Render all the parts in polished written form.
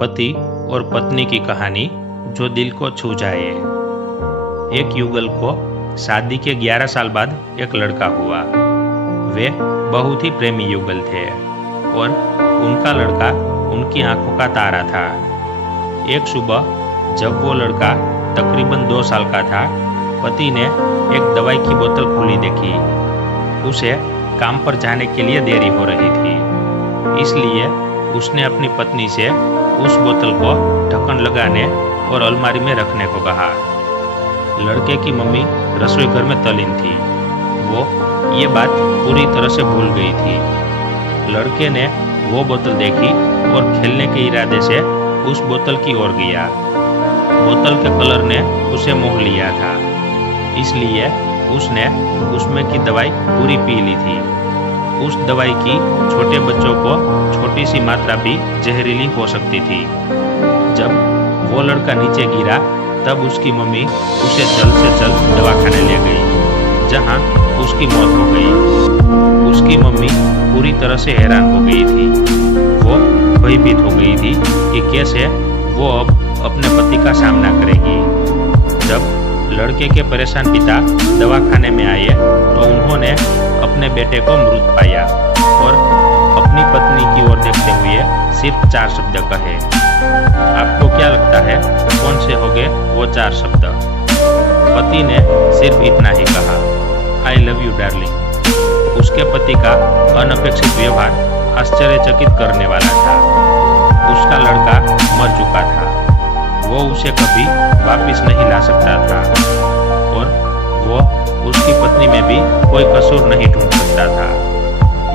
पति और पत्नी की कहानी जो दिल को छू जाए। एक युगल को शादी के 11 साल बाद एक लड़का हुआ। वे बहुत ही प्रेमी युगल थे और उनका लड़का उनकी आंखों का तारा था। एक सुबह जब वो लड़का तकरीबन 2 साल का था, पति ने एक दवाई की बोतल खुली देखी। उसे काम पर जाने के लिए देरी हो रही थी, इसलिए उसने अपनी पत्नी से उस बोतल को ढक्कन लगाने और अलमारी में रखने को कहा। लड़के की मम्मी रसोई घर में तल्लीन थी। वो ये बात पूरी तरह से भूल गई थी। लड़के ने वो बोतल देखी और खेलने के इरादे से उस बोतल की ओर गया। बोतल के कलर ने उसे मोह लिया था, इसलिए उसने उसमें की दवाई पूरी पी ली थी। उस दवाई की छोटे बच्चों को छोटी सी मात्रा भी जहरीली हो सकती थी। जब वो लड़का नीचे गिरा तब उसकी मम्मी उसे जल्द से जल्द दवाखाने ले गई, जहां उसकी मौत हो गई। उसकी मम्मी पूरी तरह से हैरान हो गई थी। वो भयभीत हो गई थी कि कैसे वो अब अपने पति का सामना करेगी। जब लड़के के परेशान पिता दवाखाने में आए तो उन्होंने अपने बेटे को मृत पाया और अपनी पत्नी की ओर देखते हुए सिर्फ 4 शब्द कहे। आपको क्या लगता है कौन से होंगे वो 4 शब्द? पति ने सिर्फ इतना ही कहा, आई लव यू डार्लिंग। उसके पति का अनपेक्षित व्यवहार आश्चर्यचकित करने वाला था। उसका लड़का मर चुका था, वो उसे कभी वापस नहीं ला सकता था और वो उसकी पत्नी में भी कोई कसूर नहीं ढूंढ सकता था।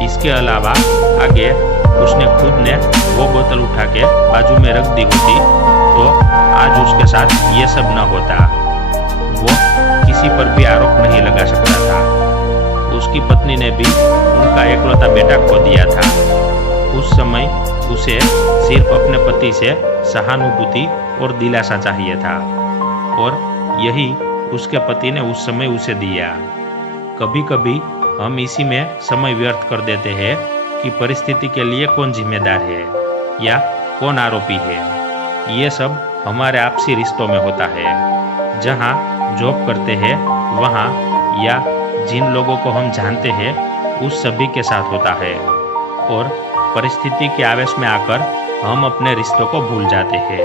इसके अलावा आगे उसने खुद ने वो बोतल उठा के बाजू में रख दी होती तो आज उसके साथ ये सब न होता। वो किसी पर भी आरोप नहीं लगा सकता था। उसकी पत्नी ने भी उनका एकलौता बेटा खो दिया था। उस समय उसे सिर्फ अपने पति से सहानुभूति और दिलासा चाहिए था और यही उसके पति ने उस समय उसे दिया। कभी कभी हम इसी में समय व्यर्थ कर देते हैं कि परिस्थिति के लिए कौन जिम्मेदार है या कौन आरोपी है। ये सब हमारे आपसी रिश्तों में होता है। जहाँ जॉब करते हैं वहाँ या जिन लोगों को हम जानते हैं उस सभी के साथ होता है और परिस्थिति के आवेश में आकर हम अपने रिश्तों को भूल जाते हैं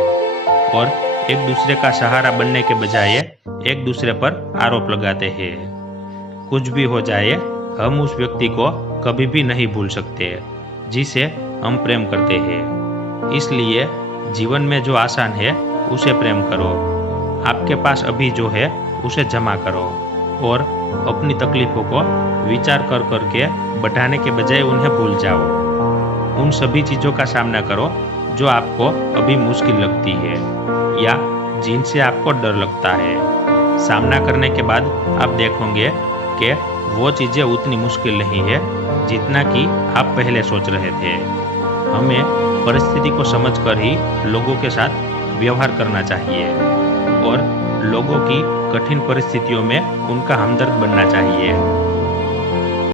और एक दूसरे का सहारा बनने के बजाय एक दूसरे पर आरोप लगाते हैं। कुछ भी हो जाए, हम उस व्यक्ति को कभी भी नहीं भूल सकते जिसे हम प्रेम करते हैं। इसलिए जीवन में जो आसान है उसे प्रेम करो। आपके पास अभी जो है उसे जमा करो और अपनी तकलीफों को विचार कर करके बढ़ाने के बजाय उन्हें भूल जाओ। उन सभी चीज़ों का सामना करो जो आपको अभी मुश्किल लगती है या जिनसे आपको डर लगता है। सामना करने के बाद आप देखोगे कि वो चीज़ें उतनी मुश्किल नहीं है जितना कि आप पहले सोच रहे थे। हमें परिस्थिति को समझकर ही लोगों के साथ व्यवहार करना चाहिए और लोगों की कठिन परिस्थितियों में उनका हमदर्द बनना चाहिए।